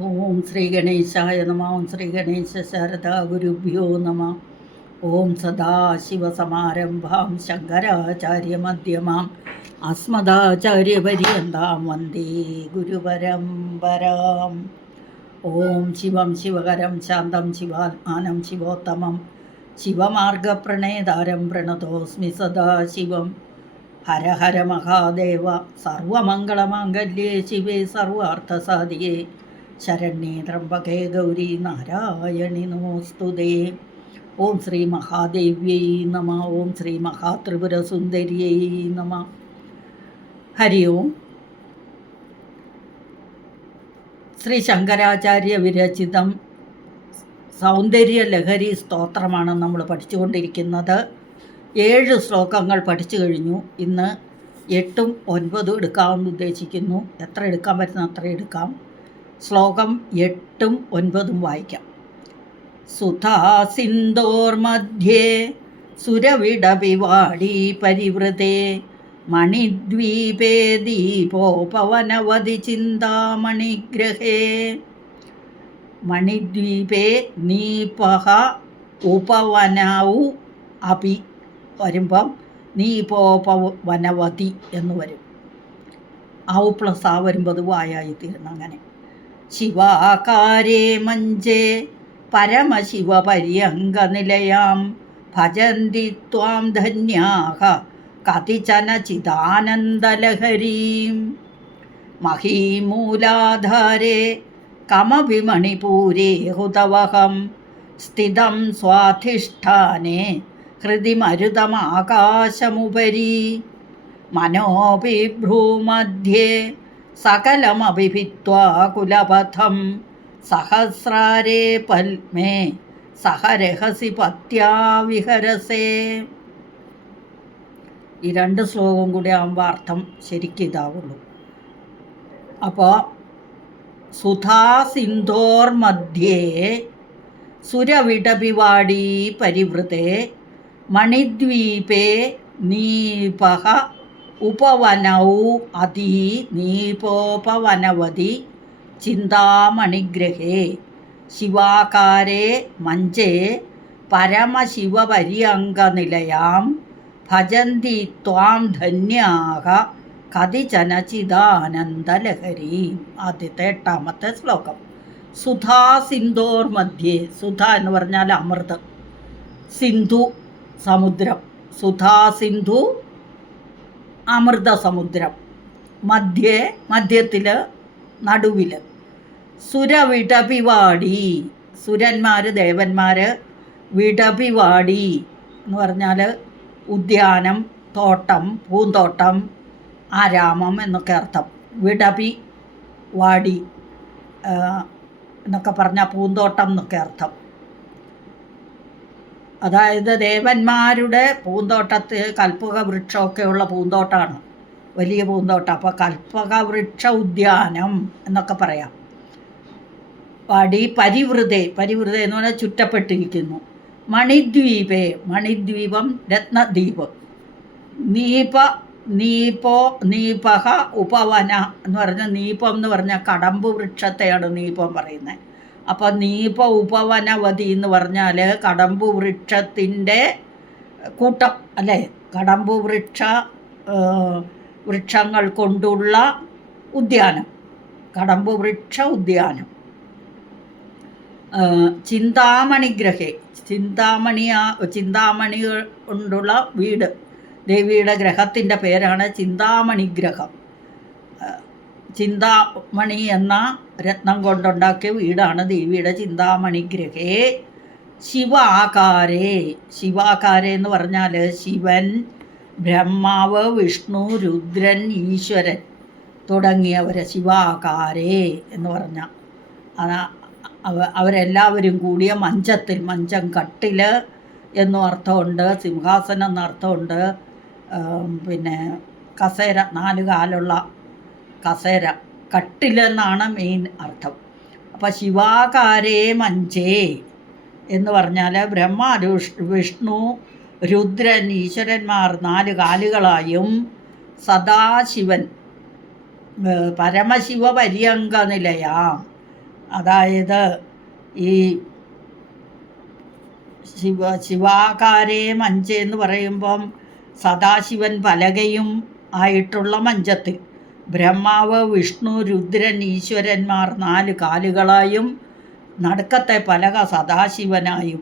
ഓം ശ്രീ ഗണേശായ നമ. ഓം ശ്രീ ഗണേശ ശാരദാ ഗുരുഭ്യോ നമ. ഓം സദാശിവസമാരംഭാം ശങ്കരാചാര്യമധ്യമാം അസ്മദാചാര്യപര്യന്താം വന്ദേ ഗുരുപരമ്പരാം. ഓം ശിവം ശിവകരം ശാന്തം ശിവാത്മാനം ശിവോത്തമം ശിവമാർഗപ്രണേതാരം പ്രണതോസ്മി സദാശിവം. ഹര ഹര മഹാദേവ സർവമംഗളമാംഗല്യേ ശിവേ സർവാർത്ഥസാധികേ ശരണ്യേ ത്രംബകേ ഗൗരി നാരായണി നമോസ്തുതേ. ഓം ശ്രീ മഹാദേവ്യൈ നമ. ഓം ശ്രീ മഹാത്രിപുരസുന്ദര്യൈ നമ. ഹരി ഓം. ശ്രീ ശങ്കരാചാര്യ വിരചിതം സൗന്ദര്യലഹരി സ്തോത്രമാണ് നമ്മൾ പഠിച്ചുകൊണ്ടിരിക്കുന്നത്. 7 ശ്ലോകങ്ങൾ പഠിച്ചു കഴിഞ്ഞു. ഇന്ന് 8ഉം 9ഉം എടുക്കാമെന്ന് ഉദ്ദേശിക്കുന്നു. എത്ര എടുക്കാൻ പറ്റുന്ന അത്ര എടുക്കാം. ശ്ലോകം 8ഉം 9ഉം വായിക്കാം. സുധാ സിന്ദോർമധ്യേ സുരവിടപിവാടി പരിവൃതേ മണിദ്വീപേ ദീപോപവനവതി ചിന്താമണിഗ്രഹേ. മണിദ്വീപേ നീപഹ ഉപവനൗ അപി വരുമ്പം നീപോപവനവതി എന്ന് വരും. ഔ പ്ലസ് ആ വരുമ്പോൾ അത് വായായി തീരുന്നു. അങ്ങനെ ശിവാകാരേ മഞ്ചേ പരമശിവപര്യങ്കനിലയാം ഭജന്തി ത്വാം ധന്യാഹ കതിചന ചിദാനന്ദലഹരീം. മഹീമൂലാധാരേ കമഭിമണിപൂരേ ഹുതവഹം സ്ഥിതം സ്വാധിഷ്ഠാനേ ഹൃദി മരുതമാകാശമുപരി. മനോഭിഭ്രൂമധ്യേ സകലമഭിഭിത്വാ കുലപഥം സഹസ്രാരേ പത്മേ സഹരഹസി പത്യാ വിഹരസേ. ഈ 2 ശ്ലോകവും കൂടി ആകുമ്പോൾ അർത്ഥം ശരിക്കും ഇതാവുള്ളൂ. അപ്പോൾ സുധാ സിന്ധോർ മധ്യേ സുരവിടപിവാടി പരിവൃതേ മണിദ്വീപേ നീപഹ ഉപവനൗ അതി നീപോപവനവതി ചിന്താമണിഗ്രഹേ. ശിവാകാരേ മഞ്ചേ പരമശിവപര്യങ്കനിലയാം ഭജന്തി ത്വാം ധന്യാഹ കതിചന ചിദാനന്ദലഹരീ. ആദ്യത്തെ 8ാമത്തെ ശ്ലോകം. സുധാ സിന്ധോർ മധ്യേ. സുധ എന്ന് പറഞ്ഞാൽ അമൃത്, സിന്ധു സമുദ്രം. സുധാ സിന്ധു അമൃത സമുദ്രം. മധ്യേ മധ്യത്തിൽ, നടുവിൽ. സുരവിടപിവാടി സുരന്മാർ ദേവന്മാർ. വിടപിവാടി എന്ന് പറഞ്ഞാൽ ഉദ്യാനം, തോട്ടം, പൂന്തോട്ടം, ആരാമം എന്നൊക്കെ അർത്ഥം. വിടപി വാടി എന്നൊക്കെ പറഞ്ഞാൽ പൂന്തോട്ടം എന്നൊക്കെ അർത്ഥം. അതായത് ദേവന്മാരുടെ പൂന്തോട്ടത്തിൽ കൽപ്പക വൃക്ഷമൊക്കെയുള്ള പൂന്തോട്ടമാണ്, വലിയ പൂന്തോട്ടം. അപ്പോൾ കൽപ്പക വൃക്ഷ ഉദ്യാനം എന്നൊക്കെ പറയാം. വാടി പരിവൃതേ. പരിവൃത എന്ന് പറഞ്ഞാൽ ചുറ്റപ്പെട്ടിരിക്കുന്നു. മണിദ്വീപേ. മണിദ്വീപം രത്നദ്വീപ്. നീപഹ ഉപവന എന്ന് പറഞ്ഞാൽ നീപം എന്ന് പറഞ്ഞാൽ കടമ്പ് വൃക്ഷത്തെയാണ് നീപം പറയുന്നത്. അപ്പോൾ നീപ ഉപവനവതി എന്ന് പറഞ്ഞാൽ കടമ്പു വൃക്ഷത്തിൻ്റെ കൂട്ടം അല്ലേ. കടമ്പു വൃക്ഷങ്ങൾ കൊണ്ടുള്ള ഉദ്യാനം, കടമ്പു വൃക്ഷ ഉദ്യാനം. ചിന്താമണിഗ്രഹേ. ചിന്താമണി കൊണ്ടുള്ള വീട്. ദേവിയുടെ ഗ്രഹത്തിൻ്റെ പേരാണ് ചിന്താമണിഗ്രഹം. ചിന്താമണി എന്ന രത്നം കൊണ്ടുണ്ടാക്കിയ വീടാണ് ദേവിയുടെ ചിന്താമണിഗ്രഹേ. ശിവാകാരേ. ശിവാകാരേ എന്ന് പറഞ്ഞാൽ ശിവൻ, ബ്രഹ്മാവ്, വിഷ്ണു, രുദ്രൻ, ഈശ്വരൻ തുടങ്ങിയവർ ശിവാകാരേ എന്ന് പറഞ്ഞാൽ അവരെല്ലാവരും കൂടിയ മഞ്ചത്തിൽ. മഞ്ചം കട്ടിൽ എന്നും അർത്ഥമുണ്ട്, സിംഹാസനം എന്നർത്ഥമുണ്ട്, പിന്നെ കസേര, 4 കാലുള്ള കസേര, കട്ടിലെന്നാണ് മെയിൻ അർത്ഥം. അപ്പോൾ ശിവാകാരേ മഞ്ചേ എന്ന് പറഞ്ഞാൽ ബ്രഹ്മ, വിഷ്ണു, രുദ്രൻ, ഈശ്വരന്മാർ 4 കാലുകളായും സദാശിവൻ പരമശിവപര്യങ്കനിലയാം അതായത് ഈ ശിവാകാരേ മഞ്ച് എന്ന് പറയുമ്പം സദാശിവൻ പലകയും ആയിട്ടുള്ള മഞ്ചത്തിൽ ബ്രഹ്മാവ്, വിഷ്ണു, രുദ്രൻ, ഈശ്വരന്മാർ 4 കാലുകളായും നടുക്കത്തെ പലക സദാശിവനായും.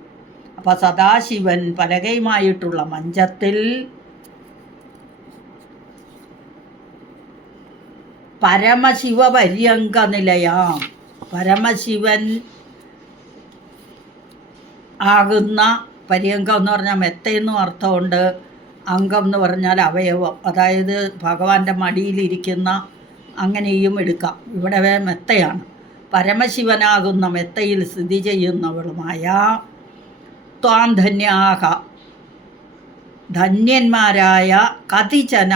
അപ്പം സദാശിവൻ പലകയുമായിട്ടുള്ള മഞ്ചത്തിൽ പരമശിവപര്യങ്ക നിലയാം, പരമശിവൻ ആകുന്ന, പര്യങ്കം എന്ന് പറഞ്ഞാൽ മെത്തയെന്നും അർത്ഥമുണ്ട്, അംഗം എന്ന് പറഞ്ഞാൽ അവയവം, അതായത് ഭഗവാന്റെ മടിയിലിരിക്കുന്ന, അങ്ങനെയും എടുക്കാം. ഇവിടെ മെത്തയാണ്. പരമശിവനാകുന്ന മെത്തയിൽ സ്ഥിതി ചെയ്യുന്നവളുമായ ത്വാം ധന്യാഹ, ധന്യന്മാരായ കതിചന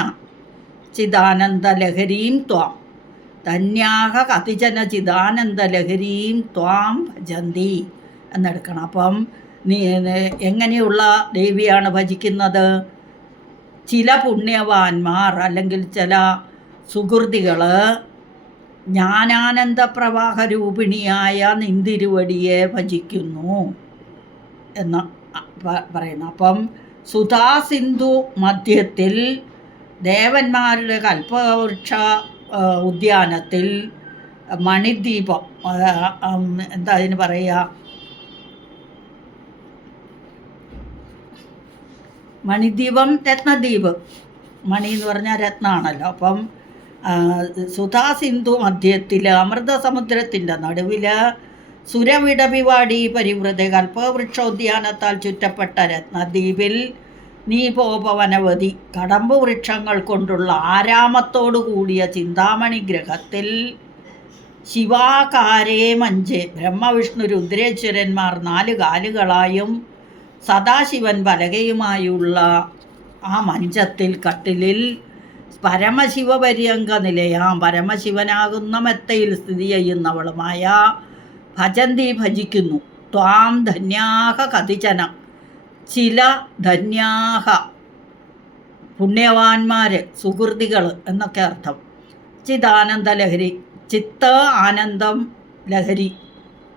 ചിദാനന്ദലഹരീം ത്വാം, ധന്യാഹ കതിചന ചിദാനന്ദലഹരീം ത്വാം ഭജന്തി എന്നെടുക്കണം. അപ്പം എങ്ങനെയുള്ള ദേവിയാണ് ഭജിക്കുന്നത്? ചില പുണ്യവാന്മാർ അല്ലെങ്കിൽ ചില സുഹൃതികൾ ജ്ഞാനാനന്ദ പ്രവാഹ രൂപിണിയായ നിന്തിരുവടിയെ ഭജിക്കുന്നു എന്ന് പറയുന്നു. അപ്പം സുധാസിന്ധു മധ്യത്തിൽ ദേവന്മാരുടെ കൽപ്പവൃക്ഷ ഉദ്യാനത്തിൽ മണിദ്വീപം, എന്താ അതിന് പറയുക, മണിദ്വീപം, രത്നദ്വീപ്, മണി എന്ന് പറഞ്ഞാൽ രത്നമാണല്ലോ. അപ്പം സുധാസിന്ധു മധ്യത്തിൽ അമൃതസമുദ്രത്തിൻ്റെ നടുവിൽ സുരവിടപിവാടി പരിവൃത കൽപ്പവൃക്ഷോദ്യാനത്താൽ ചുറ്റപ്പെട്ട രത്നദ്വീപിൽ നീപോപവനവധി കടമ്പ് വൃക്ഷങ്ങൾ കൊണ്ടുള്ള ആരാമത്തോടു കൂടിയ ചിന്താമണി ഗ്രഹത്തിൽ ശിവാകാരേ മഞ്ചേ ബ്രഹ്മവിഷ്ണു രുദ്രേശ്വരന്മാർ 4 കാലുകളായും സദാശിവൻ പലകയുമായുള്ള ആ മഞ്ചത്തിൽ കട്ടിലിൽ പരമശിവപര്യങ്ക നിലയാം, പരമശിവനാകുന്ന മെത്തയിൽ സ്ഥിതി ചെയ്യുന്നവളുമായ ഭജന്തി ഭജിക്കുന്നു. ത്വാം ധന്യാഹ കതിചന, ചില ധന്യാഹ പുണ്യവാന്മാർ, സുഹൃതികൾ എന്നൊക്കെ അർത്ഥം. ചിദാനന്ദ ലഹരി, ചിത്ത ആനന്ദം, ലഹരി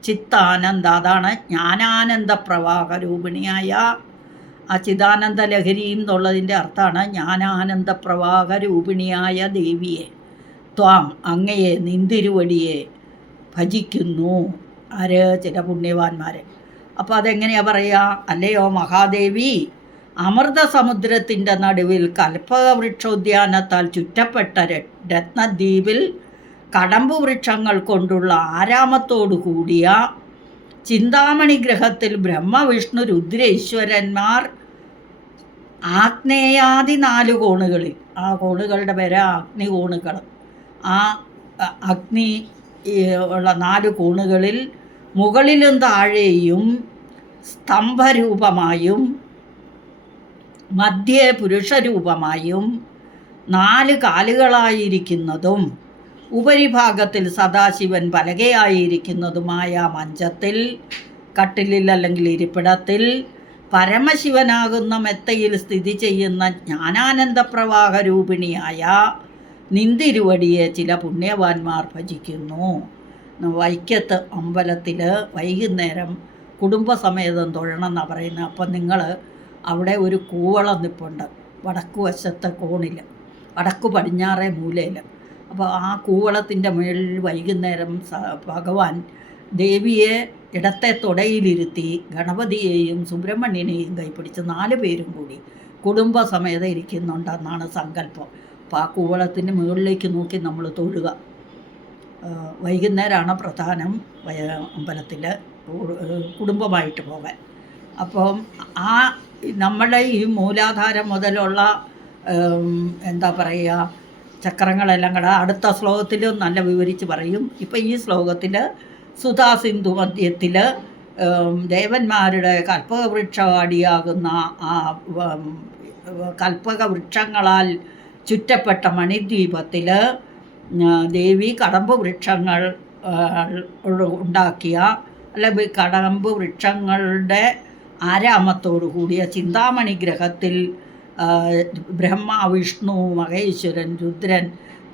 ചിത്താനന്ദ, അതാണ് ജ്ഞാനാനന്ദ പ്രവാഹ രൂപിണിയായ ആ ചിദാനന്ദ ലഹരി എന്നുള്ളതിൻ്റെ അർത്ഥമാണ് ജ്ഞാനാനന്ദ പ്രവാഹ രൂപിണിയായ ദേവിയെ, ത്വാം അങ്ങയെ, നിന്തിരുവടിയെ ഭജിക്കുന്നു. ആര്? ചില പുണ്യവാന്മാർ. അപ്പോൾ അതെങ്ങനെയാണ് പറയുക? അല്ലയോ മഹാദേവി, അമൃതസമുദ്രത്തിൻ്റെ നടുവിൽ കൽപ്പവൃക്ഷോദ്യാനത്താൽ ചുറ്റപ്പെട്ട രത്നദ്വീപിൽ കടമ്പു വൃക്ഷങ്ങൾ കൊണ്ടുള്ള ആരാമത്തോടു കൂടിയ ചിന്താമണി ഗ്രഹത്തിൽ ബ്രഹ്മവിഷ്ണു രുദ്രേശ്വരന്മാർ ആഗ്നേയാദി 4 കോണുകളിൽ, ആ കോണുകളുടെ പേര് അഗ്നികോണുകൾ, ആ അഗ്നി ഉള്ള 4 കോണുകളിൽ മുകളിലും താഴെയും സ്തംഭരൂപമായും മധ്യേ പുരുഷരൂപമായും 4 കാലുകളായിരിക്കുന്നതും ഉപരിഭാഗത്തിൽ സദാശിവൻ പലകയായിരിക്കുന്നതുമായ മഞ്ചത്തിൽ, കട്ടിലിൽ അല്ലെങ്കിൽ ഇരിപ്പിടത്തിൽ പരമശിവനാകുന്ന മെത്തയിൽ സ്ഥിതി ചെയ്യുന്ന ജ്ഞാനാനന്ദ പ്രവാഹ രൂപിണിയായ നിന്തിരുവടിയെ ചില പുണ്യവാന്മാർ ഭജിക്കുന്നു. വൈക്കത്ത് അമ്പലത്തിൽ വൈകുന്നേരം കുടുംബസമേതം തൊഴണം എന്നാണ് പറയുന്നത്. അപ്പം നിങ്ങൾ അവിടെ ഒരു കൂവളം നിൽപ്പുണ്ട് വടക്കു വശത്തെ കോണിൽ, വടക്കു പടിഞ്ഞാറേ മൂലയിൽ. അപ്പോൾ ആ കൂവളത്തിൻ്റെ മുകളിൽ വൈകുന്നേരം ഭഗവാൻ ദേവിയെ ഇടത്തെ തുടയിലിരുത്തി ഗണപതിയെയും സുബ്രഹ്മണ്യനെയും കൈപ്പിടിച്ച് 4 പേരും കൂടി കുടുംബസമേതം ഇരിക്കുന്നുണ്ടെന്നാണ് സങ്കല്പം. അപ്പോൾ ആ കൂവളത്തിൻ്റെ മുകളിലേക്ക് നോക്കി നമ്മൾ തൊഴുക. വൈകുന്നേരമാണ് പ്രധാനം അമ്പലത്തിൽ കുടുംബമായിട്ട് പോകാൻ. അപ്പം ആ നമ്മുടെ ഈ മൂലാധാരം മുതലുള്ള എന്താ പറയുക ചക്രങ്ങളെല്ലാം കൂടെ അടുത്ത ശ്ലോകത്തിൽ നല്ല വിവരിച്ച് പറയും. ഇപ്പം ഈ ശ്ലോകത്തിൽ സുധാസിന്ധു മധ്യത്തിൽ ദേവന്മാരുടെ കൽപ്പകവൃക്ഷവാടിയാകുന്ന ആ കൽപ്പകവൃക്ഷങ്ങളാൽ ചുറ്റപ്പെട്ട മണിദ്വീപത്തിൽ ദേവി കടമ്പ് വൃക്ഷങ്ങൾ ഉണ്ടാക്കിയ അല്ലെങ്കിൽ കടമ്പ് വൃക്ഷങ്ങളുടെ ആരാമത്തോടു കൂടിയ ചിന്താമണി ഗ്രഹത്തിൽ ബ്രഹ്മ, വിഷ്ണു, മഹേശ്വരൻ, രുദ്രൻ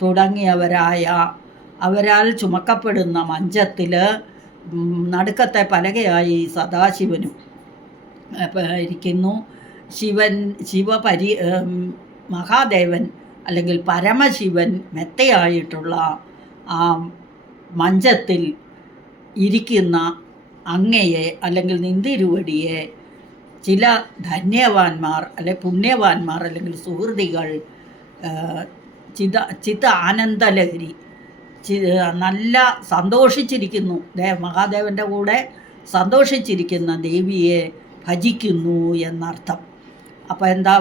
തുടങ്ങിയവരായ അവരാൽ ചുമക്കപ്പെടുന്ന മഞ്ചത്തിൽ നടുക്കത്തെ പലകയായി സദാശിവനും ഇരിക്കുന്നു. മഹാദേവൻ അല്ലെങ്കിൽ പരമശിവൻ മെത്തയായിട്ടുള്ള ആ മഞ്ചത്തിൽ ഇരിക്കുന്ന അങ്ങയെ അല്ലെങ്കിൽ നിന്തിരുവടിയെ ചില ധന്യവാന്മാർ പുണ്യവാന്മാർ അല്ലെങ്കിൽ സുഹൃതികൾ ചിത്ത ആനന്ദലഹരി നല്ല സന്തോഷിച്ചിരിക്കുന്നു, മഹാദേവൻ്റെ കൂടെ സന്തോഷിച്ചിരിക്കുന്ന ദേവിയെ ഭജിക്കുന്നു എന്നർത്ഥം. അപ്പോൾ എന്താ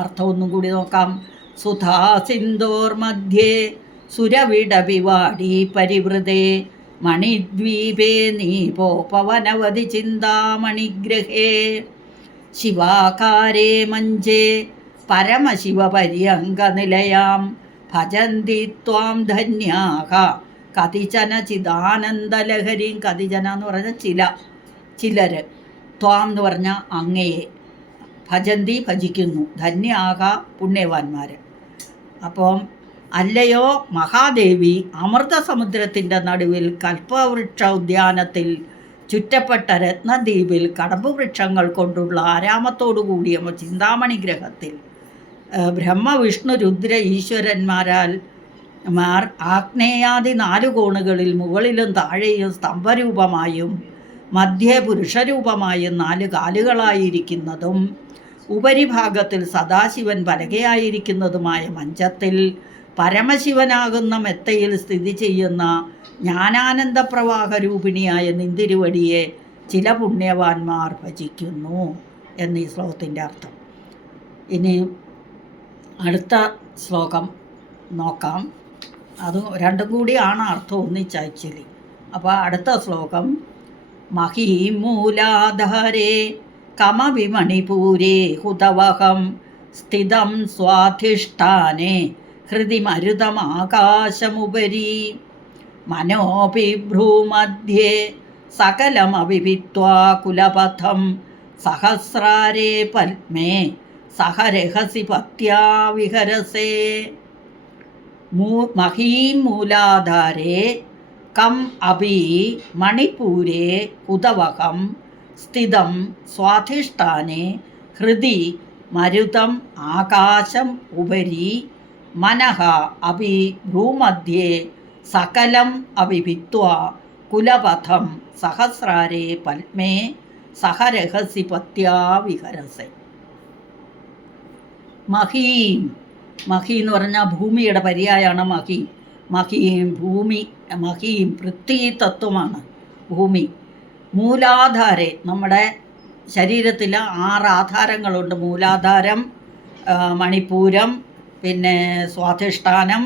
അർത്ഥം ഒന്നും കൂടി നോക്കാം. സുധാ സിന്ധോർ മധ്യേ സുരവിടവിവാടി പരിവൃതേ മണിദ്വീപേ നീപോപവനവധി ചിന്താമണിഗ്രഹേ ശിവാകാരേ മഞ്ചേ പരമശിവപര്യങ്കനിലയാം ഭജന്തി ത്വാം ധന്യാഹ കതിചന ചിദാനന്ദലഹരിയും. കതിചന എന്ന് പറഞ്ഞാൽ ചിലർ, ത്വാം എന്ന് പറഞ്ഞാൽ അങ്ങയെ, ഭജന്തി ഭജിക്കുന്നു, ധന്യാഹ പുണ്യവാന്മാർ. അപ്പം അല്ലയോ മഹാദേവി, അമൃതസമുദ്രത്തിൻ്റെ നടുവിൽ കൽപ്പവൃക്ഷ ഉദ്യാനത്തിൽ ചുറ്റപ്പെട്ട രത്നദ്വീപിൽ കടമ്പുവൃക്ഷങ്ങൾ കൊണ്ടുള്ള ആരാമത്തോടു കൂടിയ ചിന്താമണി ഗ്രഹത്തിൽ ബ്രഹ്മവിഷ്ണു രുദ്ര ഈശ്വരന്മാരാൽ ആഗ്നേയാദി 4 കോണുകളിൽ മുകളിലും താഴെയും സ്തംഭരൂപമായും മധ്യേ പുരുഷരൂപമായും 4 കാലുകളായിരിക്കുന്നതും ഉപരിഭാഗത്തിൽ സദാശിവൻ പലകയായിരിക്കുന്നതുമായ മഞ്ചത്തിൽ പരമശിവനാകുന്ന മെത്തയിൽ സ്ഥിതി ചെയ്യുന്ന ജ്ഞാനാനന്ദ പ്രവാഹരൂപിണിയായ നിന്തിരുവടിയെ ചില പുണ്യവാന്മാർ ഭജിക്കുന്നു എന്നീ ശ്ലോകത്തിൻ്റെ അർത്ഥം. ഇനി അടുത്ത ശ്ലോകം നോക്കാം. അത് രണ്ടും കൂടിയാണ് അർത്ഥം ഒന്നിച്ചാക്ച്വലി. അപ്പോൾ അടുത്ത ശ്ലോകം മഹീമൂലാധാരേ കമവിമണിപൂരേ ഹുതവഹം സ്ഥിതം സ്വാധിഷ്ഠാനേ ഹൃദി മരുതമാകാശമുപരി മനോഭിഭ്രൂമധ്യേ സകലമഭിഭിത്വാ കുലപഥം സഹസ്രാരേ പത്മേ സഹരഹസി പത്യാ വിഹരസേ. മഹീമൂലാധാരേ കം അഭി മണിപൂരേ ഹുതവഹം സ്ഥിതം സ്വാധിഷ്ഠാനേ ഹൃദി മരുതം ആകാശം ഉപരി മനഃ അഭി ഭ്രൂമധ്യേ സകലം അഭിഭിത്വാ കുലപഥം സഹസ്രാരേ പത്മേ സഹരഹസി പത്യാ വിഹരസേ. മഹീം, മഹി എന്ന് പറഞ്ഞാൽ ഭൂമിയുടെ പര്യായമാണ് മഹി. മഹീം ഭൂമി, മഹീം പൃഥ്വി തത്വമാണ് ഭൂമി. മൂലാധാരെ, നമ്മുടെ ശരീരത്തിൽ 6 ആധാരങ്ങളുണ്ട്. മൂലാധാരം, മണിപ്പൂരം, പിന്നെ സ്വാധിഷ്ഠാനം,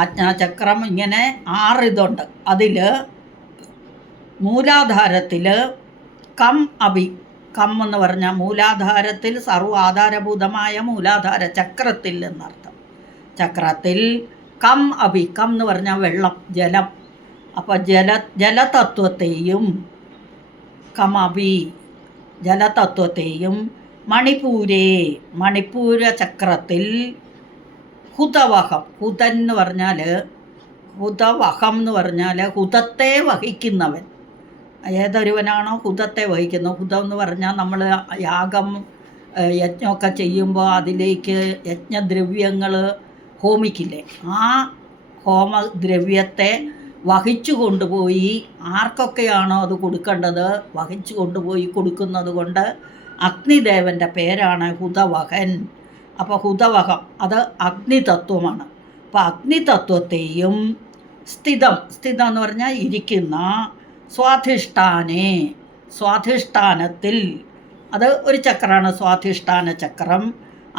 ആജ്ഞാചക്രം, ഇങ്ങനെ 6 ഇതുണ്ട്. അതിൽ മൂലാധാരത്തിൽ കം അഭി, കം എന്ന് പറഞ്ഞാൽ മൂലാധാരത്തിൽ സർവ്വ ആധാരഭൂതമായ മൂലാധാര ചക്രത്തിൽ എന്നർത്ഥം. ചക്രത്തിൽ കം അഭി, കം എന്ന് പറഞ്ഞാൽ വെള്ളം, ജലം. അപ്പോൾ ജലതത്വത്തെയും കമഭി ജലതത്വത്തെയും മണിപൂരേ, മണിപ്പൂര ചക്രത്തിൽ ഹുതവഹം, ഹുതൻ എന്ന് പറഞ്ഞാൽ ഹുതവഹം എന്ന് പറഞ്ഞാൽ ഹുതത്തെ വഹിക്കുന്നവൻ. ഏതൊരുവനാണോ ഹുതത്തെ വഹിക്കുന്നത്, ഹുതം എന്ന് പറഞ്ഞാൽ നമ്മൾ യാഗം യജ്ഞമൊക്കെ ചെയ്യുമ്പോൾ അതിലേക്ക് യജ്ഞദ്രവ്യങ്ങൾ ഹോമിക്കില്ലേ, ആ ഹോമദ്രവ്യത്തെ വഹിച്ചു കൊണ്ടുപോയി ആർക്കൊക്കെയാണോ അത് കൊടുക്കേണ്ടത് വഹിച്ചു കൊണ്ടുപോയി കൊടുക്കുന്നത് കൊണ്ട് അഗ്നിദേവൻ്റെ പേരാണ് ഹുതവഹൻ. അപ്പോൾ ഹുതവഹം അത് അഗ്നിതത്വമാണ്. അപ്പോൾ അഗ്നിതത്വത്തെയും സ്ഥിതം, സ്ഥിതം എന്ന് പറഞ്ഞാൽ ഇരിക്കുന്ന, സ്വാധിഷ്ഠാനേ സ്വാധിഷ്ഠാനത്തിൽ, അത് ഒരു ചക്രമാണ് സ്വാധിഷ്ഠാന ചക്രം.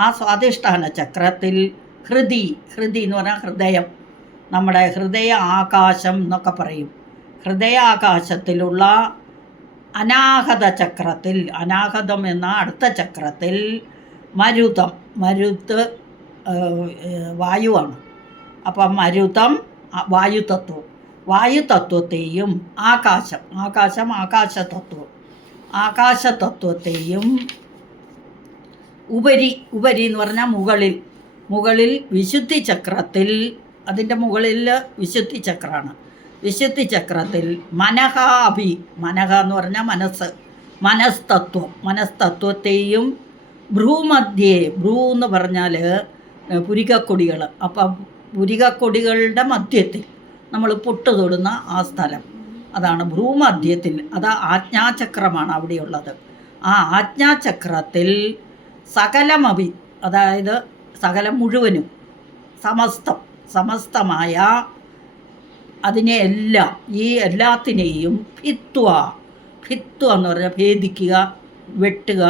ആ സ്വാധിഷ്ഠാന ചക്രത്തിൽ ഹൃദി, ഹൃദി എന്ന് പറഞ്ഞാൽ ഹൃദയം, നമ്മുടെ ഹൃദയ ആകാശം എന്നൊക്കെ പറയും. ഹൃദയാകാശത്തിലുള്ള അനാഹത ചക്രത്തിൽ, അനാഹതം എന്ന അടുത്ത ചക്രത്തിൽ മരുതം, മരുത്ത് വായുവാണ്. അപ്പം മരുതം വായുതത്വം, വായുതത്വത്തെയും ആകാശം, ആകാശം ആകാശതത്വം, ആകാശതത്വത്തെയും ഉപരി, ഉപരി എന്ന് പറഞ്ഞാൽ മുകളിൽ, മുകളിൽ വിശുദ്ധി ചക്രത്തിൽ, അതിൻ്റെ മുകളിൽ വിശുദ്ധി ചക്രമാണ്. വിശുദ്ധി ചക്രത്തിൽ മനഹാഭി, മനഹ എന്ന് പറഞ്ഞാൽ മനസ്സ്, മനസ്തത്വത്തെയും ഭ്രൂമധ്യേ, ഭ്രൂ എന്ന് പറഞ്ഞാൽ പുരികക്കൊടികൾ, അപ്പം പുരികക്കൊടികളുടെ മധ്യത്തിൽ നമ്മൾ പൊട്ട് തൊടുന്ന ആ സ്ഥലം, അതാണ് ഭ്രൂമധ്യത്തിൽ. അത് ആജ്ഞാചക്രമാണ് അവിടെയുള്ളത്. ആ ആജ്ഞാചക്രത്തിൽ സകലമഭി, അതായത് സകലം മുഴുവനും, സമസ്തമായ അതിനെ എല്ലാം, ഈ എല്ലാത്തിനെയും ഭിത്വ എന്ന് പറഞ്ഞാൽ ഭേദിക്കുക, വെട്ടുക,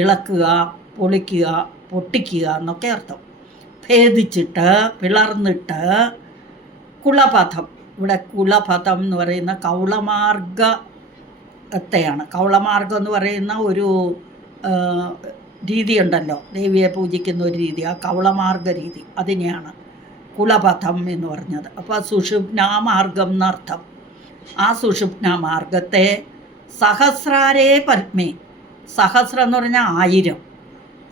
ഇളക്കുക, പൊളിക്കുക, പൊട്ടിക്കുക എന്നൊക്കെ അർത്ഥം. ഭേദിച്ചിട്ട്, പിളർന്നിട്ട്, കുളപഥം, ഇവിടെ കുളപഥം എന്ന് പറയുന്ന കൗളമാർഗത്തെയാണ്. കൗളമാർഗം എന്ന് പറയുന്ന ഒരു രീതിയുണ്ടല്ലോ, ദേവിയെ പൂജിക്കുന്ന ഒരു രീതി, ആ കൗളമാർഗ രീതി, അതിനെയാണ് കുളപഥം എന്ന് പറഞ്ഞത്. അപ്പോൾ സുഷുപ്നാമാർഗം എന്നർത്ഥം. ആ സുഷുപ്നാമാർഗത്തെ സഹസ്രാരേ പത്മേ, സഹസ്രം എന്ന് പറഞ്ഞാൽ 1000,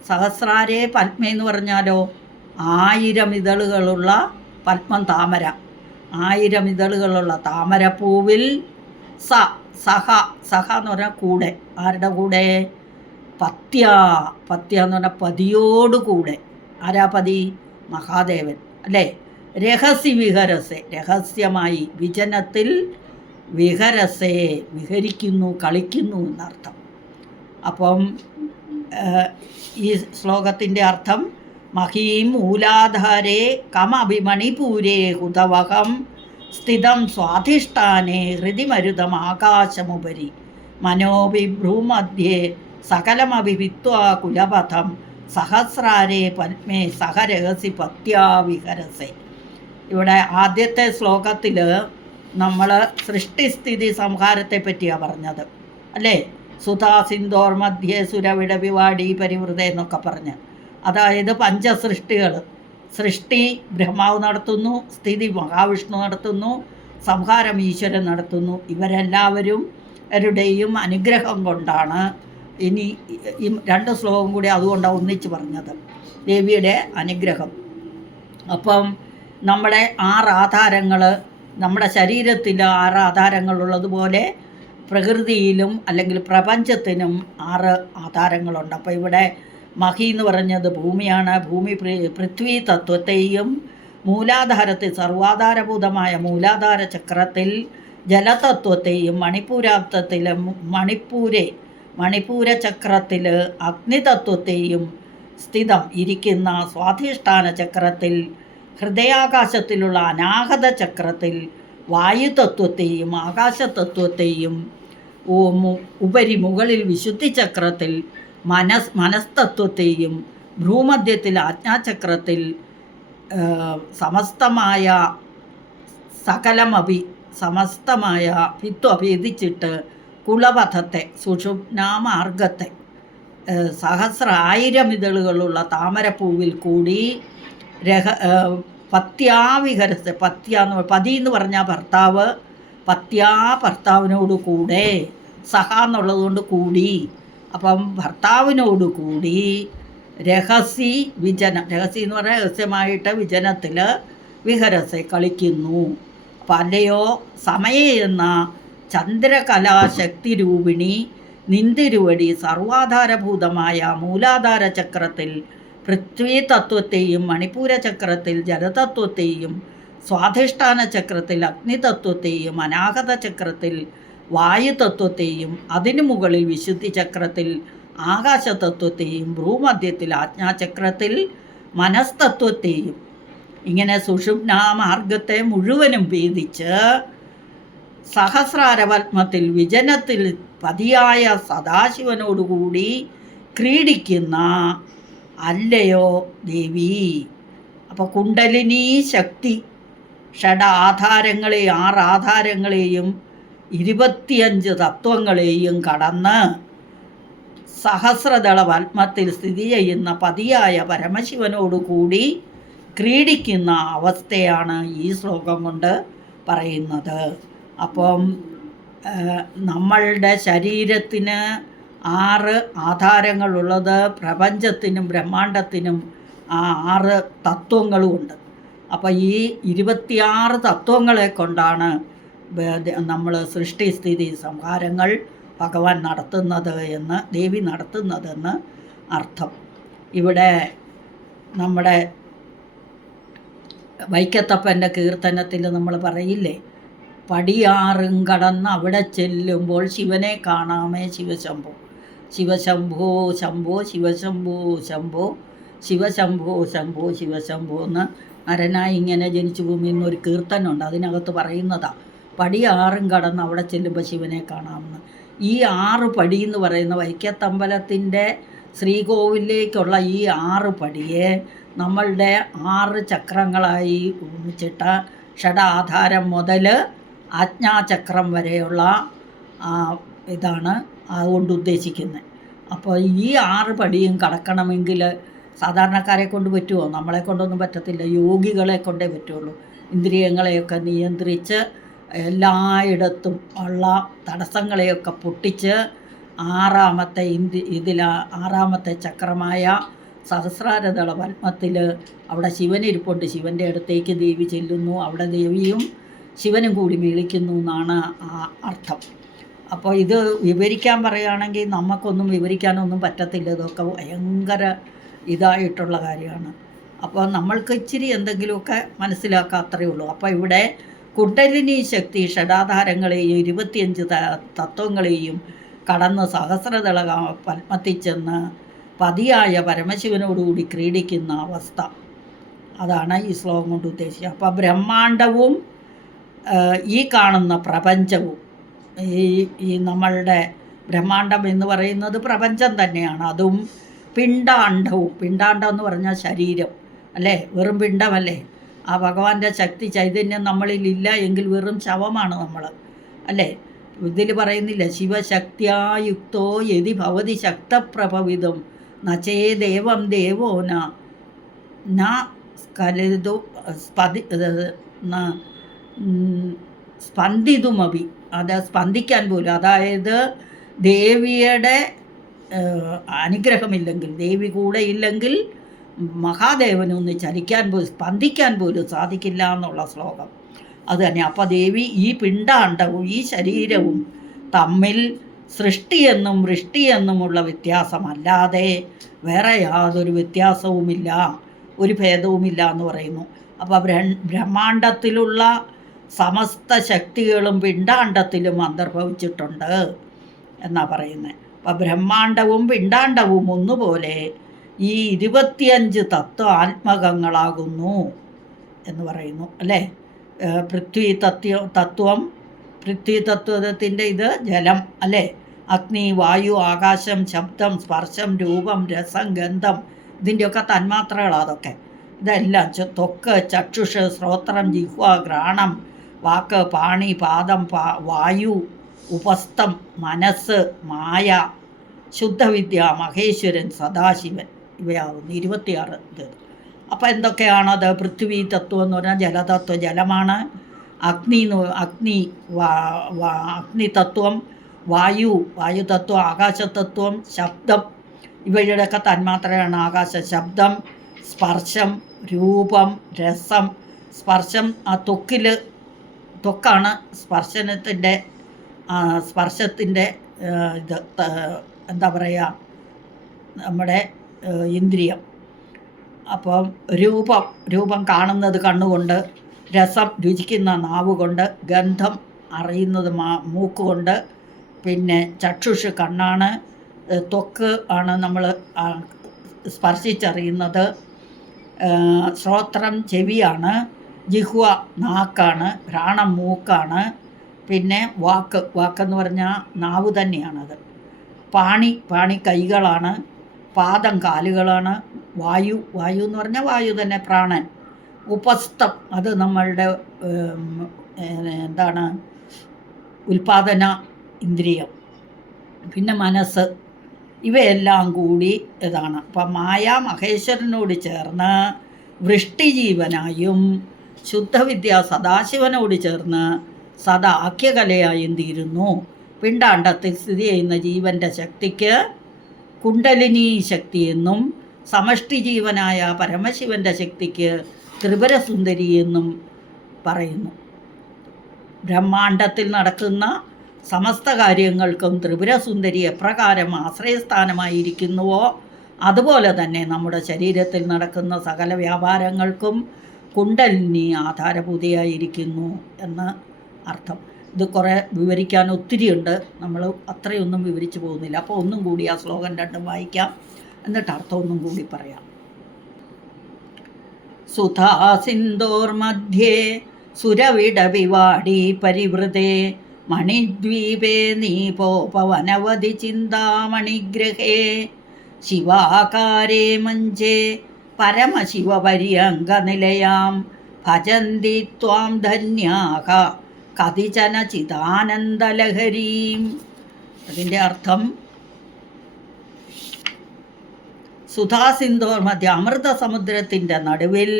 സഹസ്രാരേ പത്മ എന്ന് പറഞ്ഞാലോ 1000 ഇതളുകളുള്ള പത്മം, താമര, 1000 ഇതളുകളുള്ള താമരപ്പൂവിൽ സഹ എന്ന് പറഞ്ഞാൽ കൂടെ, ആരുടെ കൂടെ? പത്യ എന്ന് പറഞ്ഞാൽ പതിയോടുകൂടെ. ആരാ പതി? മഹാദേവൻ അല്ലേ? രഹസ്യ വിഹരസെ, രഹസ്യമായി വിജനത്തിൽ, വിഹരസെ വിഹരിക്കുന്നു, കളിക്കുന്നു എന്നർത്ഥം. അപ്പം ഈ ശ്ലോകത്തിൻ്റെ അർത്ഥം മഹീം മൂലാധാരേ കമഭിമണിപൂരേ ഹുതവഹം സ്ഥിതം സ്വാധിഷ്ഠാനേ ഹൃദിമരുതം ആകാശമുപരി മനോഭിഭ്രൂമധ്യേ സകലമഭിവിത്വാ കുലപഥം സഹസ്രാരേ പത്മേ സഹരഹസി പത്യാ വിഹരസെ. ഇവിടെ ആദ്യത്തെ ശ്ലോകത്തിൽ നമ്മൾ സൃഷ്ടിസ്ഥിതി സംഹാരത്തെ പറ്റിയാണ് പറഞ്ഞത് അല്ലേ? സുധാ സിന്ധോർ മധ്യേ സുരവിട വിവാടി പരിവൃത എന്നൊക്കെ പറഞ്ഞ്, അതായത് പഞ്ചസൃഷ്ടികൾ. സൃഷ്ടി ബ്രഹ്മാവ് നടത്തുന്നു, സ്ഥിതി മഹാവിഷ്ണു നടത്തുന്നു, സംഹാരം ഈശ്വരൻ നടത്തുന്നു. ഇവരെല്ലാവരും അവരുടെയും അനുഗ്രഹം കൊണ്ടാണ്. ഇനി ഈ 2 ശ്ലോകം കൂടി അതുകൊണ്ടാണ് ഒന്നിച്ച് പറഞ്ഞത്, ദേവിയുടെ അനുഗ്രഹം. അപ്പം നമ്മുടെ 6 ആധാരങ്ങൾ, നമ്മുടെ ശരീരത്തിൽ 6 ആധാരങ്ങളുള്ളതുപോലെ പ്രകൃതിയിലും അല്ലെങ്കിൽ പ്രപഞ്ചത്തിനും 6 ആധാരങ്ങളുണ്ട്. അപ്പോൾ ഇവിടെ മഹി എന്ന് പറഞ്ഞത് ഭൂമിയാണ്. ഭൂമി പൃഥ്വി തത്വത്തെയും മൂലാധാരത്തിൽ, സർവാധാരഭൂതമായ മൂലാധാര ചക്രത്തിൽ ജലതത്വത്തെയും, മണിപ്പൂരാബ്ദത്തിലും മണിപ്പൂര ചക്രത്തിൽ അഗ്നിതത്വത്തെയും സ്ഥിതം ഇരിക്കുന്ന സ്വാധിഷ്ഠാന ചക്രത്തിൽ, ഹൃദയാകാശത്തിലുള്ള അനാഹത ചക്രത്തിൽ വായുതത്വത്തെയും ആകാശതത്വത്തെയും, മുകളിൽ വിശുദ്ധി ചക്രത്തിൽ മനസ്തത്വത്തെയും, ഭ്രൂമധ്യത്തിൽ ആജ്ഞാചക്രത്തിൽ സമസ്തമായ സമസ്തമായ ഭിത്വ ഭേദിച്ചിട്ട് കുളപഥത്തെ, സുഷുപ്നാമാർഗത്തെ, 1000 ഇതളുകളുള്ള താമരപ്പൂവിൽ കൂടി പത്യാവിഹരസ, പതി എന്ന് പറഞ്ഞാൽ ഭർത്താവ്, ഭർത്താവിനോട് കൂടെ, സഹ എന്നുള്ളതുകൊണ്ട് കൂടി, അപ്പം ഭർത്താവിനോട് കൂടി രഹസ്യ എന്ന് പറഞ്ഞാൽ രഹസ്യമായിട്ട് വിജനത്തിൽ വിഹരസെ കളിക്കുന്നു. പലയോ സമയ എന്ന ചന്ദ്രകലാശക്തി രൂപിണി നിന്തിരുവടി സർവാധാരഭൂതമായ മൂലാധാര ചക്രത്തിൽ പൃഥ്വി തത്വത്തെയും, മണിപ്പൂര ചക്രത്തിൽ ജലതത്വത്തെയും, സ്വാധിഷ്ഠാന ചക്രത്തിൽ അഗ്നിതത്വത്തെയും, അനാഹത ചക്രത്തിൽ വായുതത്വത്തെയും, അതിനു മുകളിൽ വിശുദ്ധി ചക്രത്തിൽ ആകാശതത്വത്തെയും, ഭ്രൂമധ്യത്തിൽ ആജ്ഞാചക്രത്തിൽ മനസ്തത്വത്തെയും, ഇങ്ങനെ സുഷുപ്നാമാർഗത്തെ മുഴുവനും ഭേദിച്ച് സഹസ്രാരപത്മത്തിൽ വിജനത്തിൽ പതിയായ സദാശിവനോടുകൂടി ക്രീഡിക്കുന്ന അല്ലയോ ദേവി. അപ്പോൾ കുണ്ടലിനി ശക്തി 6 ആധാരങ്ങളെയും 25 തത്വങ്ങളെയും കടന്ന് സഹസ്രദള പത്മത്തിൽ സ്ഥിതി ചെയ്യുന്ന പതിയായ പരമശിവനോടുകൂടി ക്രീഡിക്കുന്ന അവസ്ഥയാണ് ഈ ശ്ലോകം കൊണ്ട് പറയുന്നത്. അപ്പം നമ്മളുടെ ശരീരത്തിന് 6 ആധാരങ്ങളുള്ളത്, പ്രപഞ്ചത്തിനും ബ്രഹ്മാണ്ടത്തിനും ആ 6 തത്വങ്ങളുമുണ്ട്. അപ്പോൾ ഈ 26 തത്വങ്ങളെ കൊണ്ടാണ് നമ്മൾ സൃഷ്ടിസ്ഥിതി സംഹാരങ്ങൾ ഭഗവാൻ നടത്തുന്നത് എന്ന്, ദേവി നടത്തുന്നതെന്ന് അർത്ഥം. ഇവിടെ നമ്മുടെ വൈക്കത്തപ്പൻ്റെ കീർത്തനത്തിൽ നമ്മൾ പറയില്ലേ, പടിയാറും കടന്ന് അവിടെ ചെല്ലുമ്പോൾ ശിവനെ കാണാമേ ശിവശംഭോ, ശിവശംഭോ ശംഭോ ശിവശംഭോ ശംഭോ, ശിവശംഭോ ശംഭോ ശിവശംഭോ എന്ന് നരനായി ഇങ്ങനെ ജനിച്ചു ഭൂമിയിൽ നിന്നൊരു കീർത്തനമുണ്ട്. അതിനകത്ത് പറയുന്നതാണ് പടിയാറും കടന്ന് അവിടെ ചെല്ലുമ്പോൾ ശിവനെ കാണാമെന്ന്. ഈ 6 പടി എന്ന് പറയുന്ന വൈക്കത്തമ്പലത്തിൻ്റെ ശ്രീകോവിലേക്കുള്ള ഈ 6 പടിയെ നമ്മളുടെ 6 ചക്രങ്ങളായി ഒന്നിച്ചിട്ട ഷഡാധാരം മുതൽ ആജ്ഞാചക്രം വരെയുള്ള ഇതാണ് അതുകൊണ്ട് ഉദ്ദേശിക്കുന്നത്. അപ്പോൾ ഈ 6 പടിയും കടക്കണമെങ്കിൽ സാധാരണക്കാരെ കൊണ്ട് പറ്റുമോ? നമ്മളെ കൊണ്ടൊന്നും പറ്റത്തില്ല. യോഗികളെ കൊണ്ടേ പറ്റുള്ളൂ. ഇന്ദ്രിയങ്ങളെയൊക്കെ നിയന്ത്രിച്ച് എല്ലായിടത്തും ഉള്ള തടസ്സങ്ങളെയൊക്കെ പൊട്ടിച്ച് 6ാമത്തെ ചക്രമായ സഹസ്രാരദള പത്മത്തിൽ അവിടെ ശിവനിരിപ്പുണ്ട്. ശിവൻ്റെ അടുത്തേക്ക് ദേവി ചെല്ലുന്നു. അവിടെ ദേവിയും ശിവനും കൂടി മേളിക്കുന്നു എന്നാണ് അർത്ഥം. അപ്പോൾ ഇത് വിവരിക്കാൻ പറയുകയാണെങ്കിൽ നമുക്കൊന്നും വിവരിക്കാനൊന്നും പറ്റത്തില്ല. ഇതൊക്കെ ഭയങ്കര ഇതായിട്ടുള്ള കാര്യമാണ്. അപ്പോൾ നമ്മൾക്ക് ഇച്ചിരി എന്തെങ്കിലുമൊക്കെ മനസ്സിലാക്കാം, അത്രയേ ഉള്ളൂ. അപ്പോൾ ഇവിടെ കുണ്ടലിനി ശക്തി ഷഡാധാരങ്ങളെയും 25 തത്വങ്ങളെയും കടന്ന് സഹസ്രദള പത്മത്തിൽ ചെന്ന് പതിയായ പരമശിവനോടുകൂടി ക്രീഡിക്കുന്ന അവസ്ഥ, അതാണ് ഈ ശ്ലോകം കൊണ്ട് ഉദ്ദേശിച്ചത്. അപ്പോൾ ബ്രഹ്മാണ്ടവും ഈ കാണുന്ന പ്രപഞ്ചവും, ഈ നമ്മളുടെ ബ്രഹ്മാണ്ടം എന്ന് പറയുന്നത് പ്രപഞ്ചം തന്നെയാണ്. അതും പിണ്ടാണ്ഡവും, പിണ്ടാണ്ഡം എന്ന് പറഞ്ഞാൽ ശരീരം അല്ലേ, വെറും പിണ്ടമല്ലേ. ആ ഭഗവാന്റെ ശക്തി ചൈതന്യം നമ്മളിലില്ല എങ്കിൽ വെറും ശവമാണ് നമ്മൾ അല്ലേ. ഇതിൽ പറയുന്നില്ല, ശിവശക്തിയായുക്തോ യതി ഭവതി ശക്തപ്രഭവിതം നചേദേവം ദേവോ ന സ്കലിതു സ്പന്ദിതുമപി, അത് സ്പന്ദിക്കാൻ പോലും, അതായത് ദേവിയുടെ അനുഗ്രഹമില്ലെങ്കിൽ, ദേവി കൂടെ ഇല്ലെങ്കിൽ മഹാദേവനൊന്ന് ചലിക്കാൻ പോലും സ്പന്ദിക്കാൻ പോലും സാധിക്കില്ല എന്നുള്ള ശ്ലോകം അത് തന്നെ. അപ്പോൾ ദേവി ഈ പിണ്ടാണ്ടവും ഈ ശരീരവും തമ്മിൽ സൃഷ്ടിയെന്നും വൃഷ്ടിയെന്നുമുള്ള വ്യത്യാസമല്ലാതെ വേറെ യാതൊരു വ്യത്യാസവുമില്ല, ഒരു ഭേദവുമില്ല എന്ന് പറയുന്നു. അപ്പോൾ ബ്രഹ്മാണ്ടത്തിലുള്ള സമസ്ത ശക്തികളും പിണ്ടാണ്ടത്തിലും അന്തർഭവിച്ചിട്ടുണ്ട് എന്നാണ് പറയുന്നത്. അപ്പം ബ്രഹ്മാണ്ടവും പിണ്ടാണ്ടവും ഒന്നുപോലെ ഈ 25 ആത്മകങ്ങളാകുന്നു എന്ന് പറയുന്നു അല്ലേ. പൃഥ്വി തത്വത്തിൻ്റെ ഇത് ജലം അല്ലേ, അഗ്നി, വായു, ആകാശം, ശബ്ദം, സ്പർശം, രൂപം, രസം, ഗന്ധം, ഇതിൻ്റെയൊക്കെ തന്മാത്രകളാണ് അതൊക്കെ. ഇതെല്ലാം ത്വക്ക്, ചക്ഷുഷ്, ശ്രോത്രം, ജിഹ്വ, ഘ്രാണം, വാക്ക്, പാണി, പാദം, വായു, ഉപസ്ഥം, മനസ്സ്, മായ, ശുദ്ധവിദ്യ, മഹേശ്വരൻ, സദാശിവൻ, ഇവയാവുന്നു 26 ഇത്. അപ്പോൾ എന്തൊക്കെയാണത്? പൃഥ്വി തത്വം എന്ന് പറഞ്ഞാൽ ജലതത്വം, ജലമാണ്. അഗ്നിതത്വം, വായുതത്വം, ആകാശതത്വം, ശബ്ദം, ഇവയുടെയൊക്കെ തന്മാത്രയാണ് ആകാശ. ശബ്ദം, സ്പർശം, രൂപം, രസം. സ്പർശം ആ ത്വക്കാണ് സ്പർശത്തിൻ്റെ ഇത് എന്താ പറയുക, നമ്മുടെ ഇന്ദ്രിയം. അപ്പം രൂപം കാണുന്നത് കണ്ണുകൊണ്ട്, രസം രുചിക്കുന്ന നാവുകൊണ്ട്, ഗന്ധം അറിയുന്നത് മൂക്കുകൊണ്ട്, പിന്നെ ചക്ഷുഷ് കണ്ണാണ്, ത്വക്ക് ആണ് നമ്മൾ സ്പർശിച്ചറിയുന്നത്, ശ്രോത്രം ചെവിയാണ്, ജിഹ്വ നാക്കാണ്, ഘ്രാണം മൂക്കാണ്, പിന്നെ വാക്കെന്ന് പറഞ്ഞാൽ നാവ് തന്നെയാണത്. പാണി കൈകളാണ്, പാദം കാലുകളാണ്, വായു എന്ന് പറഞ്ഞാൽ വായു തന്നെ, പ്രാണൻ. ഉപസ്ഥം അത് നമ്മളുടെ എന്താണ് ഉൽപാദന ഇന്ദ്രിയം. പിന്നെ മനസ്സ്, ഇവയെല്ലാം കൂടി ഇതാണ്. അപ്പം മായ മഹേശ്വരനോട് ചേർന്ന് വൃഷ്ടിജീവനായും ശുദ്ധവിദ്യ സദാശിവനോട് ചേർന്ന് സദാഖ്യകലയായും തീരുന്നു. പിണ്ടാണ്ടത്തിൽ സ്ഥിതി ചെയ്യുന്ന ജീവൻ്റെ ശക്തിക്ക് കുണ്ടലിനി ശക്തിയെന്നും സമഷ്ടി ജീവനായ പരമശിവൻ്റെ ശക്തിക്ക് ത്രിപുരസുന്ദരി എന്നും പറയുന്നു. ബ്രഹ്മാണ്ടത്തിൽ നടക്കുന്ന സമസ്ത കാര്യങ്ങൾക്കും ത്രിപുരസുന്ദരി എപ്രകാരം ആശ്രയസ്ഥാനമായിരിക്കുന്നുവോ അതുപോലെ തന്നെ നമ്മുടെ ശരീരത്തിൽ നടക്കുന്ന സകല വ്യാപാരങ്ങൾക്കും കുണ്ടലിനി ആധാരഭൂതയായിരിക്കുന്നു എന്ന് അർത്ഥം. ഇത് കുറേ വിവരിക്കാൻ ഒത്തിരിയുണ്ട്, നമ്മൾ അത്രയൊന്നും വിവരിച്ചു പോകുന്നില്ല. അപ്പോൾ ഒന്നും കൂടി ആ ശ്ലോകം രണ്ടും വായിക്കാം, എന്നിട്ട് അർത്ഥം ഒന്നും കൂടി പറയാം. സുധാ സിന്ധോർമധ്യേ സുരവിടവിവാടി പരിവൃതേ മണിദ്വീപേ നീപോപവനവധി ചിന്താമണിഗ്രഹേ ശിവാകാരേ മഞ്ചേ പരമശിവപര്യങ്കനിലയാം ഭജന്തി ത്വാം ധന്യാഹ കതിചന ചിദാനന്ദലഹരീം. അതിൻ്റെ അർത്ഥം സുധാസിന്ധോർ മധ്യ അമൃതസമുദ്രത്തിൻ്റെ നടുവിൽ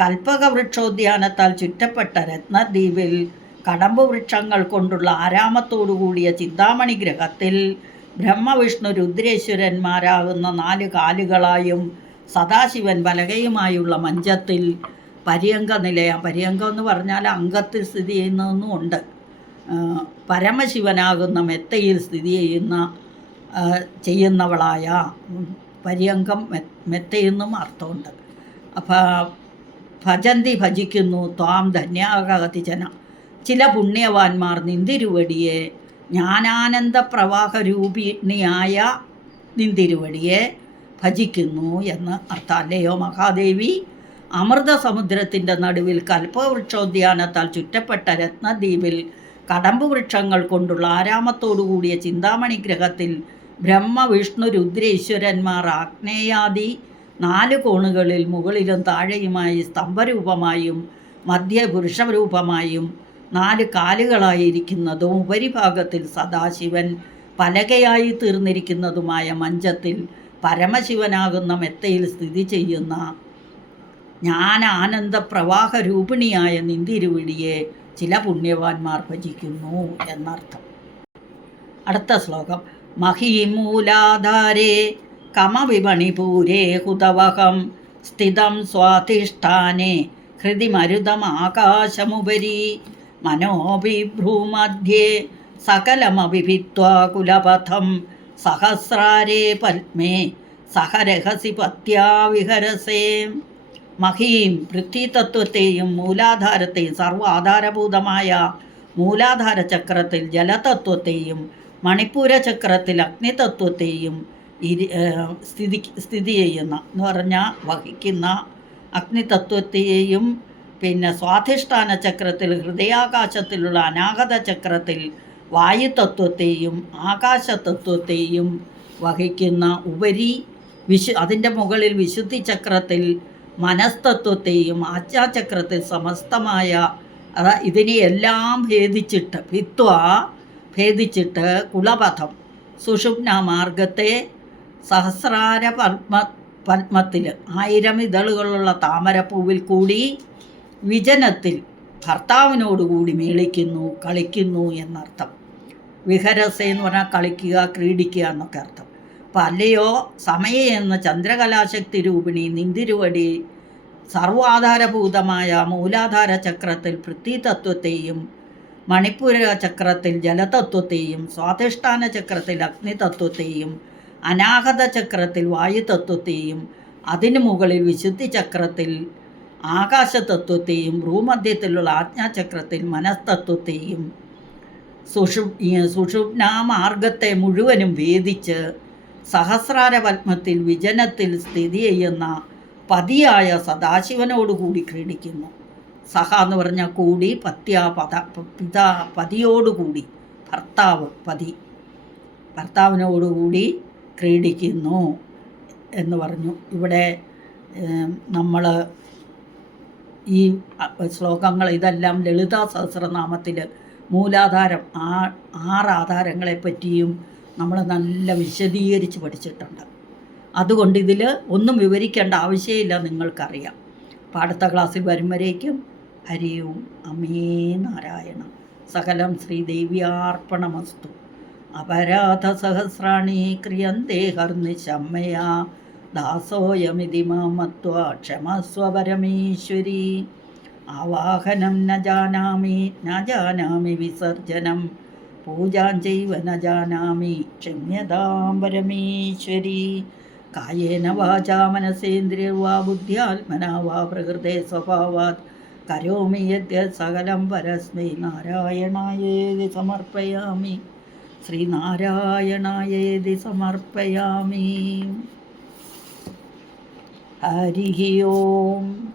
കൽപ്പകവൃക്ഷോദ്യാനത്താൽ ചുറ്റപ്പെട്ട രത്നദ്വീപിൽ കടമ്പുവൃക്ഷങ്ങൾ കൊണ്ടുള്ള ആരാമത്തോടുകൂടിയ ചിന്താമണി ഗ്രഹത്തിൽ ബ്രഹ്മവിഷ്ണു രുദ്രേശ്വരന്മാരാകുന്ന 4 കാലുകളായും സദാശിവൻ വലകയുമായുള്ള മഞ്ചത്തിൽ പര്യങ്ക നിലയം, പര്യങ്കം എന്ന് പറഞ്ഞാൽ അംഗത്തിൽ സ്ഥിതി ചെയ്യുന്നതെന്നും ഉണ്ട്, പരമശിവനാകുന്ന മെത്തയിൽ സ്ഥിതി ചെയ്യുന്നവളായ പര്യങ്കം മെത്തയെന്നും അർത്ഥമുണ്ട്. അപ്പം ഭജിക്കുന്നു ത്വാം ധന്യാഗതിജന, ചില പുണ്യവാന്മാർ നിന്തിരുവടിയെ ജ്ഞാനാനന്ദ പ്രവാഹരൂപിണിയായ നിന്തിരുവടിയെ ഭജിക്കുന്നു എന്ന് അർത്ഥം. അല്ലയോ മഹാദേവി, അമൃതസമുദ്രത്തിൻ്റെ നടുവിൽ കൽപ്പവൃക്ഷോദ്യാനത്താൽ ചുറ്റപ്പെട്ട രത്നദ്വീപിൽ കടമ്പുവൃക്ഷങ്ങൾ കൊണ്ടുള്ള ആരാമത്തോടുകൂടിയ ചിന്താമണി ഗ്രഹത്തിൽ ബ്രഹ്മവിഷ്ണു രുദ്രേശ്വരന്മാർ ആഗ്നേയാദി 4 കോണുകളിൽ മുകളിലും താഴെയുമായി സ്തംഭരൂപമായും മധ്യ പുരുഷരൂപമായും 4 കാലുകളായിരിക്കുന്നതും ഉപരിഭാഗത്തിൽ സദാശിവൻ പലകയായി തീർന്നിരിക്കുന്നതുമായ മഞ്ചത്തിൽ പരമശിവനാകുന്ന മെത്തയിൽ സ്ഥിതി ചെയ്യുന്ന ജ്ഞാനാനന്ദ പ്രവാഹരൂപിണിയായ നിന്തിരുവിടിയെ ചില പുണ്യവാന്മാർ ഭജിക്കുന്നു എന്നർത്ഥം. അടുത്ത ശ്ലോകം. മഹീമൂലാധാരേ കമവിപണിപൂരേ ഹുതവഹം സ്ഥിതം സ്വാധിഷ്ഠാനേ ഹൃദിമരുതമാകാശമുപരി മനോഭിഭ്രൂമധ്യേ സകലമഭിഭിത്വാ കുലപഥം സഹസ്രാരേ പത്മേ സഹരഹസി പത്യാ വിഹരസേ. മഹീം പൃഥ്വിതത്വത്തെയും മൂലാധാരത്തെയും സർവ്വാധാരഭൂതമായ മൂലാധാര ചക്രത്തിൽ ജലതത്വത്തെയും മണിപ്പൂര ചക്രത്തിൽ അഗ്നിതത്വത്തെയും സ്ഥിതി ചെയ്യുന്ന എന്ന് പറഞ്ഞാൽ വഹിക്കുന്ന അഗ്നിതത്വത്തെയും പിന്നെ സ്വാധിഷ്ഠാന ചക്രത്തിൽ ഹൃദയാകാശത്തിലുള്ള അനാഗത ചക്രത്തിൽ വായുതത്വത്തെയും ആകാശതത്വത്തെയും വഹിക്കുന്ന ഉപരി അതിൻ്റെ മുകളിൽ വിശുദ്ധി ചക്രത്തിൽ മനസ്തത്വത്തെയും ആജ്ഞാചക്രത്തിൽ സമസ്തമായ ഇതിനെയെല്ലാം ഭേദിച്ചിട്ട് കുലപഥം സുഷുപ്ന മാർഗത്തെ സഹസ്രാര പത്മത്തിൽ 1000 ഇതളുകളുള്ള താമരപ്പൂവിൽ കൂടി വിജനത്തിൽ ഭർത്താവിനോടുകൂടി മേളിക്കുന്നു, കളിക്കുന്നു എന്നർത്ഥം. വിഹരസേ എന്ന് പറഞ്ഞാൽ കളിക്കുക, ക്രീഡിക്കുക എന്നൊക്കെ അർത്ഥം. അപ്പം അല്ലയോ സമയ എന്ന ചന്ദ്രകലാശക്തി രൂപിണി നിന്തിരുവടി സർവാധാരഭൂതമായ മൂലാധാര ചക്രത്തിൽ പൃഥ്വിതത്വത്തെയും മണിപ്പൂര ചക്രത്തിൽ ജലതത്വത്തെയും സ്വാധിഷ്ഠാന ചക്രത്തിൽ അഗ്നിതത്വത്തെയും അനാഹത ചക്രത്തിൽ വായുതത്വത്തെയും അതിനു മുകളിൽ വിശുദ്ധി ചക്രത്തിൽ ആകാശതത്വത്തെയും ഭ്രൂമധ്യത്തിലുള്ള ആജ്ഞാചക്രത്തിൽ മനസ്തത്വത്തെയും സുഷുപ്നാ മാർഗത്തെ മുഴുവനും ഭേദിച്ച് സഹസ്രാര പത്മത്തിൽ വിജനത്തിൽ സ്ഥിതി ചെയ്യുന്ന പതിയായ സദാശിവനോടുകൂടി ക്രീഡിക്കുന്നു. സഹ എന്ന് പറഞ്ഞാൽ കൂടി, പതിയോടുകൂടി, ഭർത്താവിനോടുകൂടി ക്രീഡിക്കുന്നു എന്ന് പറഞ്ഞു. ഇവിടെ നമ്മൾ ഈ ശ്ലോകങ്ങൾ ഇതെല്ലാം ലളിതാ സഹസ്രനാമത്തിൽ മൂലാധാരം 6 ആധാരങ്ങളെപ്പറ്റിയും നമ്മൾ നല്ല വിശദീകരിച്ച് പഠിച്ചിട്ടുണ്ട്. അതുകൊണ്ട് ഇതിൽ ഒന്നും വിവരിക്കേണ്ട ആവശ്യമില്ല, നിങ്ങൾക്കറിയാം. അപ്പോൾ അടുത്ത ക്ലാസ്സിൽ വരും വരേക്കും ഹരി ഓം അമേ നാരായണ. സകലം ശ്രീദേവ്യാർപ്പണമസ്തു. അപരാധ സഹസ്രാണി ക്രിയന്തേ ഹർനിശമ്മയാ ദാസോയമിതി മാമത്വാ ക്ഷമസ്വ പരമേശ്വരി. ആവാഹനം ന ജാനാമി വിസർജനം പൂജാം ചൈവ ന ജാനാമി ക്ഷമ്യതാം പരമേശ്വരി. കായേന വാചാ മനസേന്ദ്രിയർവാ ബുദ്ധ്യാത്മനാ വാ പ്രകൃതേ സ്വഭാവാത് കരോമി യദ്യത് സകലം പരസ്മൈ നാരായണായേതി സമർപ്പയാമി. ശ്രീനാരായണായേതി സമർപ്പയാമി. ഹരി ഓം.